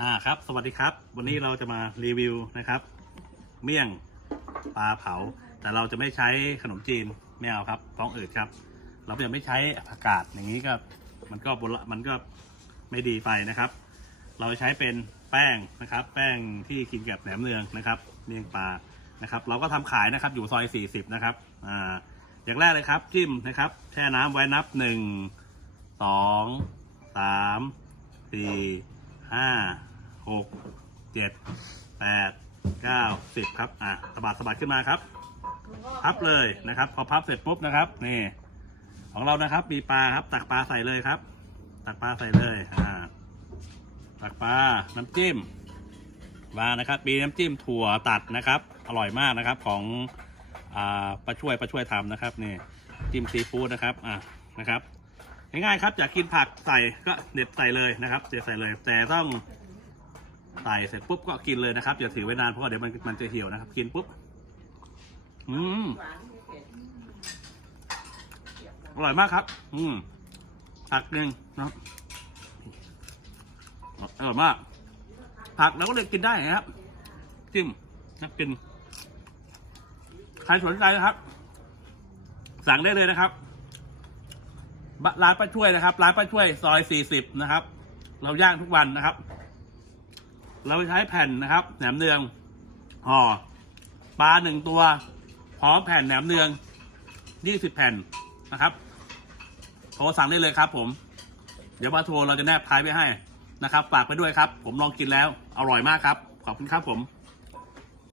อ่าครับ สวัสดีครับ วันนี้เราจะมารีวิวนะครับ เมี่ยงปลาเผา แต่เราจะไม่ใช้ขนมจีนไม่เอาครับท้องอืดครับ เราจะไม่ใช้ผักกาดอย่างนี้ก็มันก็บนมันก็ไม่ดีไปนะครับ เราใช้เป็นแป้งนะครับ แป้งที่กินกับแหนมเนืองนะครับ เมี่ยงปลานะครับ เราก็ทำขายนะครับอยู่ซอย 40 นะครับอ่าอย่างแรกเลยครับจิ้มนะครับ แช่น้ำไว้นับหนึ่งสองสามสี่ ห้าหกเจ็ดแปดเก้าสิบครับอะสะบัดสะบัดขึ้นมาครับ พับเลยนะครับ พอพับเสร็จปุ๊บนะครับนี่ของเรานะครับ มีปลาครับตักปลาใส่เลยครับ ตักปลาใส่เลยอ่าตักปลาน้ำจิ้มมานะครับมีน้ำจิ้มถั่วตัดนะครับ อร่อยมากนะครับของอ่าป้าช่วยป้าช่วยทำนะครับนี่จิ้มซีฟู้ดนะครับอะนะครับ ง่ายๆครับอยากกินผักใส่ก็เด็ดใส่เลยนะครับเด็ดใส่เลย แต่ต้องใส่เสร็จปุ๊บก็กินเลยนะครับอย่าถือไว้นานเพราะว่าเดี๋ยวมันมันจะเหี่ยวนะครับ กินปุ๊บอืมอร่อยมากครับ อืมผักหนึ่งนะครับอร่อยมาก ผักเราก็เลยกินได้นะครับจิ้มนะกินใครสนใจนะครับ สั่งได้เลยนะครับ ร้านป้าช่วยนะครับ ร้านป้าช่วยซอยสี่สิบนะครับ เราย่างทุกวันนะครับ เราใช้แผ่นนะครับแหนมเนืองห่อปลาหนึ่งตัว พร้อมแผ่นแหนมเนืองยี่สิบแผ่นนะครับ โทรสั่งได้เลยครับ ผม เดี๋ยวมาโทรเราจะแนบท้ายไว้ให้นะครับฝากไปด้วยครับ ผมลองกินแล้วอร่อยมากครับ ขอบคุณครับผม